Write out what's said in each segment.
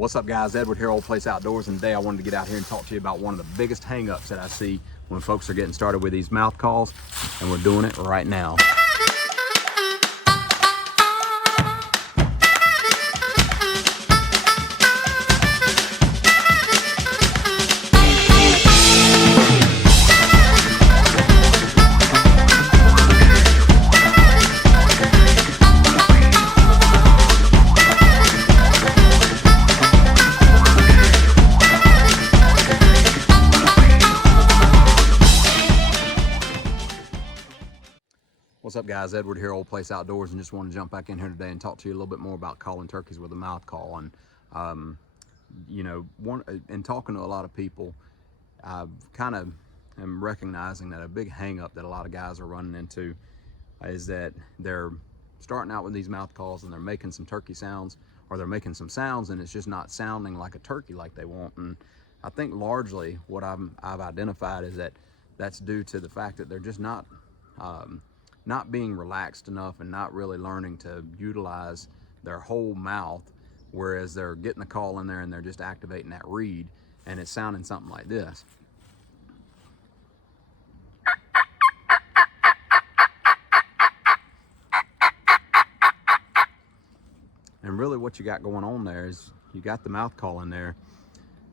What's up guys, Edward here, Old Place Outdoors, and today I wanted to get out here and talk to you about one of the biggest hang-ups that I see when folks are getting started with these mouth calls, and we're doing it right now. What's up guys, Edward here, Old Place Outdoors, and just want to jump back in here today and talk to you a little bit more about calling turkeys with a mouth call. And in talking to a lot of people, I kind of am recognizing that a big hang up that a lot of guys are running into is that they're starting out with these mouth calls and they're making some turkey sounds, or they're making some sounds and it's just not sounding like a turkey like they want. And I think largely what I've identified is that that's due to the fact that they're just not being relaxed enough and not really learning to utilize their whole mouth, whereas they're getting the call in there and they're just activating that reed and it's sounding something like this. And really what you got going on there is you got the mouth call in there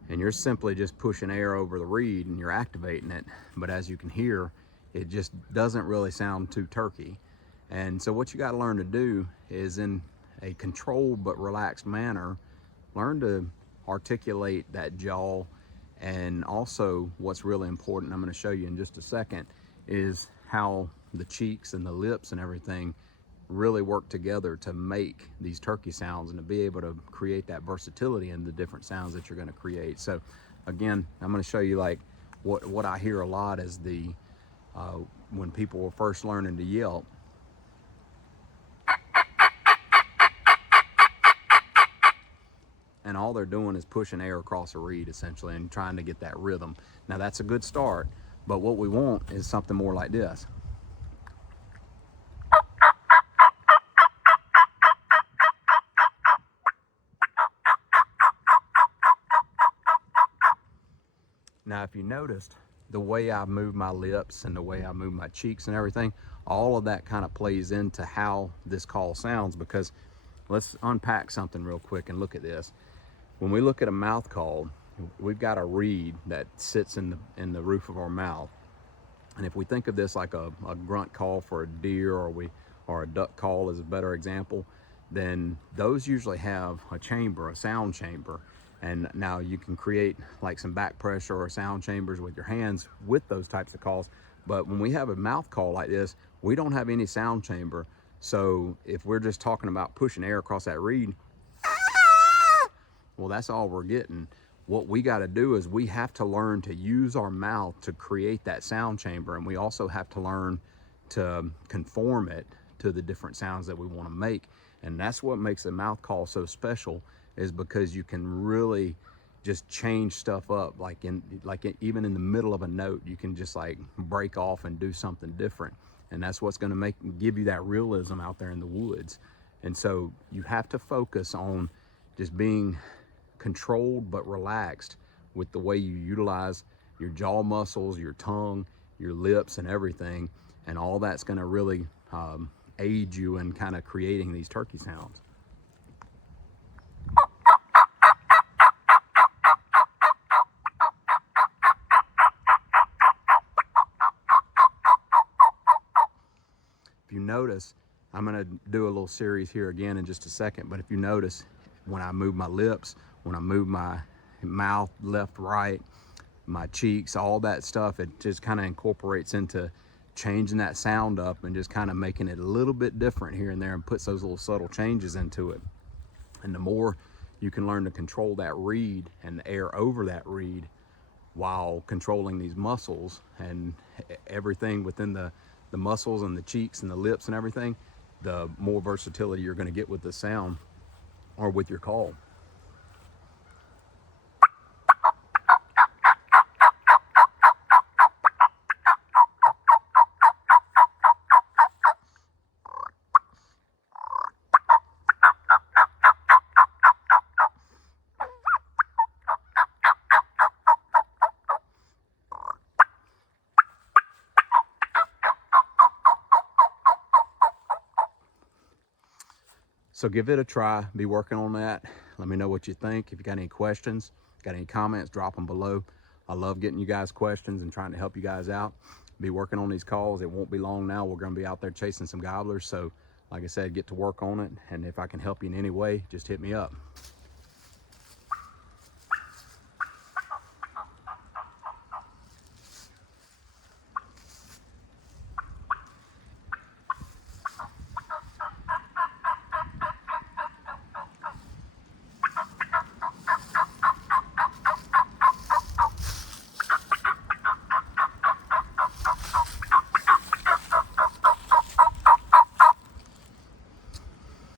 and you're simply just pushing air over the reed and you're activating it, but as you can hear, it just doesn't really sound too turkey. And so what you got to learn to do is, in a controlled but relaxed manner, learn to articulate that jaw. And also what's really important, I'm going to show you in just a second, is how the cheeks and the lips and everything really work together to make these turkey sounds and to be able to create that versatility in the different sounds that you're going to create. So again, I'm going to show you like what I hear a lot is when people were first learning to yelp. And all they're doing is pushing air across a reed essentially and trying to get that rhythm. Now that's a good start, but what we want is something more like this. Now if you noticed, the way I move my lips and the way I move my cheeks and everything, all of that kind of plays into how this call sounds, because let's unpack something real quick and look at this. When we look at a mouth call, we've got a reed that sits in the roof of our mouth. And if we think of this like a grunt call for a deer, or a duck call is a better example, then those usually have a chamber, a sound chamber. And now you can create like some back pressure or sound chambers with your hands with those types of calls. But when we have a mouth call like this, we don't have any sound chamber. So if we're just talking about pushing air across that reed, well, that's all we're getting. What we got to do is we have to learn to use our mouth to create that sound chamber, and we also have to learn to conform it to the different sounds that we want to make. And that's what makes a mouth call so special, is because you can really just change stuff up. Even in the middle of a note, you can just like break off and do something different. And that's what's going to give you that realism out there in the woods. And so you have to focus on just being controlled but relaxed with the way you utilize your jaw muscles, your tongue, your lips, and everything. And all that's going to really aid you in kind of creating these turkey sounds. If you notice, I'm going to do a little series here again in just a second, but if you notice, when I move my lips, when I move my mouth left, right, my cheeks, all that stuff, it just kind of incorporates into changing that sound up and just kind of making it a little bit different here and there, and puts those little subtle changes into it. And the more you can learn to control that reed and the air over that reed while controlling these muscles and everything within the muscles and the cheeks and the lips and everything, the more versatility you're going to get with the sound or with your call. So give it a try, be working on that. Let me know what you think. If you got any questions, got any comments, drop them below. I love getting you guys questions and trying to help you guys out. Be working on these calls. It won't be long now. We're going to be out there chasing some gobblers. So like I said, get to work on it. And if I can help you in any way, just hit me up.